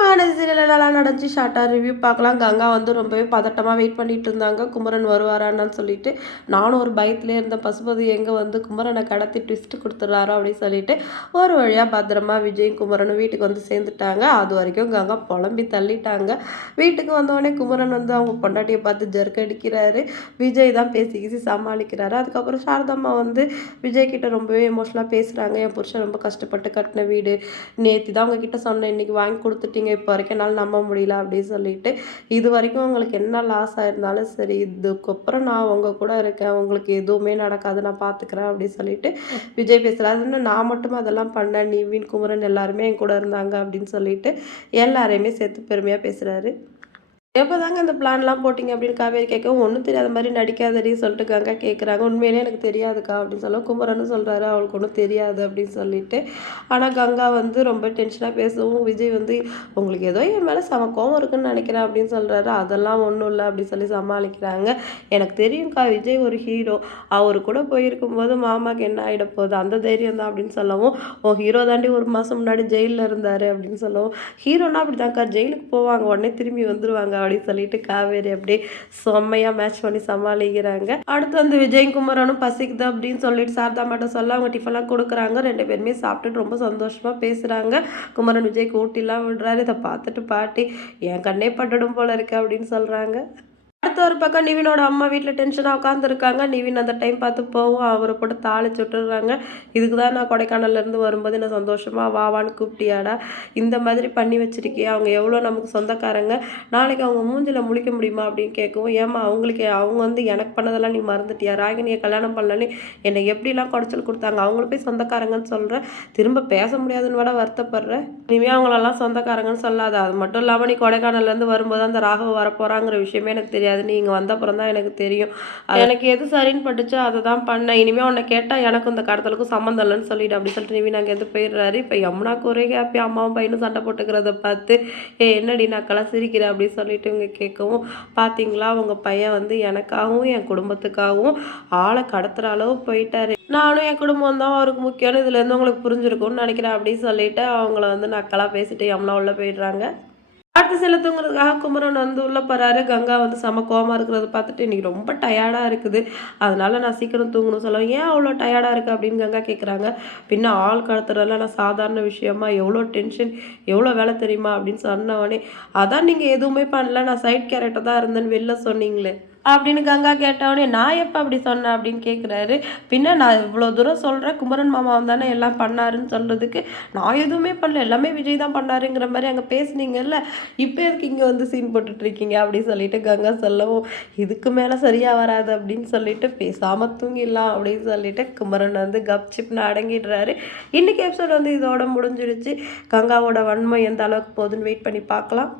மானது serial நல்லா நடந்துச்சு. ஷார்ட்டா ரிவ்யூ பார்க்கலாம். கங்கா வந்து ரொம்பவே பதட்டமா வெயிட் பண்ணிட்டு இருந்தாங்க. குமரன் வருவாரான்னு சொல்லிட்டு. நானும் ஒரு பயத்திலே இருந்தேன். பசுபதி எங்க வந்து குமரனை கடத்தி ட்விஸ்ட் குடுத்துறாரோ அப்படின்னு சொல்லிட்டு. ஒரு வழியா பத்திரமா விஜயும் குமரனும் வீட்டுக்கு வந்து சேர்ந்துட்டாங்க. அது வரைக்கும் கங்கா புலம்பி தள்ளிட்டாங்க. வீட்டுக்கு வந்தோடனே குமரன் வந்து அவங்க பொண்டாட்டியை பார்த்து ஜர்க் அடிக்கிறாரு. விஜய் தான் பேசி கீசி சமாளிக்கிறாரு. அதுக்கப்புறம் சாரதாம்மா வந்து விஜய் கிட்ட ரொம்பவே எமோஷனலா பேசுறாங்க. என் புருஷன் ரொம்ப கஷ்டப்பட்டு கட்டின வீடு. நேத்து தான் உங்ககிட்ட சொன்னேன். இன்னைக்கு வாங்கி கொடுத்துட்டீங்க. இப்போ வரைக்கும் என்னால் நம்ப முடியல அப்படின்னு சொல்லிட்டு. இது வரைக்கும் உங்களுக்கு என்ன லாஸ் ஆயிருந்தாலும் சரி, இதுக்கப்புறம் நான் உங்க கூட இருக்கேன். உங்களுக்கு எதுவுமே நடக்காது. நான் பார்த்துக்கிறேன் அப்படின்னு சொல்லிட்டு விஜய் பேசுறாரு. இன்னும் நான் மட்டும் அதெல்லாம் பண்ணேன். நிவின், குமரன் எல்லாருமே என் கூட இருந்தாங்க அப்படின்னு சொல்லிட்டு எல்லாரையுமே சேர்த்து பெருமையா பேசுறாரு. எப்போதாங்க இந்த பிளான்லாம் போட்டிங்க அப்படின்னு காவேரி கேட்கவும், ஒன்றும் தெரியாத மாதிரி நடிக்காதடி சொல்லிட்டு கங்கா கேட்குறாங்க. உண்மையிலேயே எனக்கு தெரியாதுக்கா அப்படின்னு சொல்ல குமரன்னு சொல்கிறாரு அவளுக்கு ஒன்றும் தெரியாது அப்படின்னு சொல்லிட்டு. ஆனால் கங்கா வந்து ரொம்ப டென்ஷனாக பேசவும் விஜய் வந்து உங்களுக்கு ஏதோ என் மேலே செம கோவம் இருக்குன்னு நினைக்கிறேன் அப்படின்னு சொல்கிறாரு. அதெல்லாம் ஒன்றும் இல்லை அப்படின்னு சொல்லி சமாளிக்கிறாங்க. எனக்கு தெரியும்க்கா விஜய் ஒரு ஹீரோ. அவர் கூட போயிருக்கும்போது மாமாவுக்கு என்ன ஆகிட போகுது அந்த தைரியம் தான் அப்படின்னு சொல்லவும், ஓ ஹீரோ தாண்டி ஒரு மாதம் முன்னாடி ஜெயிலில் இருந்தார் அப்படின்னு சொல்லவும், ஹீரோனா அப்படி தான்க்கா ஜெயிலுக்கு போவாங்க உடனே திரும்பி வந்துருவாங்க அப்படின்னு சொல்லிட்டு காவேரி அப்படியே செம்மையா மேட்ச் பண்ணி சமாளிக்கிறாங்க. அடுத்து வந்து விஜய் குமரனும் பசிக்குது அப்படின்னு சொல்லிட்டு சாரதா மட்டும் சொல்ல அவங்க டிஃபன்லாம் கொடுக்குறாங்க. 2 பேருமே சாப்பிட்டுட்டு ரொம்ப சந்தோஷமா பேசுறாங்க. குமரன் விஜய்க்கு ஊட்டிலாம் விடுறாரு. இதை பார்த்துட்டு பாட்டி என் கண்ணே பட்டுடும் போல இருக்கு அப்படின்னு சொல்றாங்க. அடுத்த ஒரு பக்கம் நிவினோட அம்மா வீட்டில் டென்ஷனாக உட்காந்துருக்காங்க. நிவின் அந்த டைம் பார்த்து போவும் அவரை போட்டு தாளிச்சு விட்டுறாங்க. இதுக்கு தான் நான் கொடைக்கானல்லேருந்து வரும்போது என்ன சந்தோஷமா வாவான்னு கூப்பிட்டியாடா, இந்த மாதிரி பண்ணி வச்சிருக்கியா, அவங்க எவ்வளோ நமக்கு சொந்தக்காரங்க, நாளைக்கு அவங்க மூஞ்சில் முழிக்க முடியுமா அப்படின்னு கேட்கவும், ஏமா அவங்களுக்கு அவங்க வந்து எனக்கு பண்ணதெல்லாம் நீ மறந்துட்டியா, ராகினியை கல்யாணம் பண்ணலன்னு என்னை எப்படிலாம் குடைச்சல் கொடுத்தாங்க, அவங்கள போய் சொந்தக்காரங்கன்னு சொல்கிறேன், திரும்ப பேச முடியாதுன்னு விட வருத்தப்படுறேன். இனிமேல் அவங்களெல்லாம் சொந்தக்காரங்கன்னு சொல்லாத. அது மட்டும் இல்லாமல் நீ கொடைக்கானல்லேருந்து வரும்போது அந்த ராகவ வரப்போகிறாங்கிற விஷயமே எனக்கு தெரியாது. நீ இங்கே வந்த அப்புறம் தான் எனக்கு தெரியும். எனக்கு எது சரின்னு பட்டுச்சோ அதை தான் பண்ணேன். இனிமேல் உன்னை கேட்டால் எனக்கும் இந்த கடத்தலுக்கும் சம்மந்தம் இல்லைன்னு சொல்லிடு அப்படி சொல்லிட்டு நிவின் அங்கேருந்து போயிடுறாரு. இப்போ யமுனாக்கு ஒரே ஹாப்பி. அம்மாவும் பையனும் சண்டை போட்டுக்கிறத பார்த்து என்னடி நக்கெல்லாம் சிரிக்கிறேன் அப்படின்னு சொல்லிட்டு இவங்க கேட்கவும், பார்த்தீங்களா உங்கள் பையன் வந்து எனக்காகவும் என் குடும்பத்துக்காகவும் ஆளை கடத்துகிற அளவு போயிட்டாரு. நானும் என் குடும்பம் தான் அவருக்கு முக்கியம்னு இதுலேருந்து உங்களுக்கு புரிஞ்சிருக்கும்னு நினைக்கிறேன் அப்படின்னு சொல்லிட்டு அவங்கள வந்து நக்கலாக பேசிட்டு யமுனா உள்ள போயிடுறாங்க. அடுத்து செலுத்துங்கிறதுக்காக குமரன் வந்து உள்ள போறாரு. கங்கா வந்து செம கோவமா இருக்கிறத பார்த்துட்டு இன்னைக்கு ரொம்ப டயர்டா இருக்குது, அதனால நான் சீக்கிரம் தூங்கணும் சொல்ல, ஏன் அவ்வளோ டயர்டா இருக்கு அப்படின்னு கங்கா கேட்குறாங்க. பின்ன ஆள் கடத்துறதுலாம் நான் சாதாரண விஷயமா, எவ்வளோ டென்ஷன், எவ்வளோ வேலை தெரியுமா அப்படின்னு சொன்னவொடனே, அதான் நீங்க எதுவுமே பண்ணல, நான் சைட் கேரக்டர் தான் இருந்தேன்னு வெளில சொன்னீங்களே அப்படின்னு கங்கா கேட்டவொடனே, நான் எப்போ அப்படி சொன்னேன் அப்படின்னு கேட்குறாரு. பின்ன நான் இவ்வளோ தூரம் சொல்கிறேன், குமரன் மாமா தானே எல்லாம் பண்ணாருன்னு சொல்கிறதுக்கு, நான் எதுவுமே பண்ணல, எல்லாமே விஜய் தான் பண்ணாருங்கிற மாதிரி அங்கே பேசுனீங்கல்ல, இப்போ எதுக்கு இங்கே வந்து சீன் போட்டுட்ருக்கீங்க அப்படின்னு சொல்லிட்டு கங்கா சொல்லவும், இதுக்கு மேலே சரியாக வராது அப்படின்னு சொல்லிட்டு பேசாமல் தூங்கிடலாம் அப்படின்னு சொல்லிட்டு குமரன் வந்து கப் சிப்னு அடங்கிடுறாரு. இன்றைக்கி எபிசோட் வந்து இதோட முடிஞ்சிடுச்சு. கங்காவோட வன்மை எந்த அளவுக்கு போகுதுன்னு வெயிட் பண்ணி பார்க்கலாம்.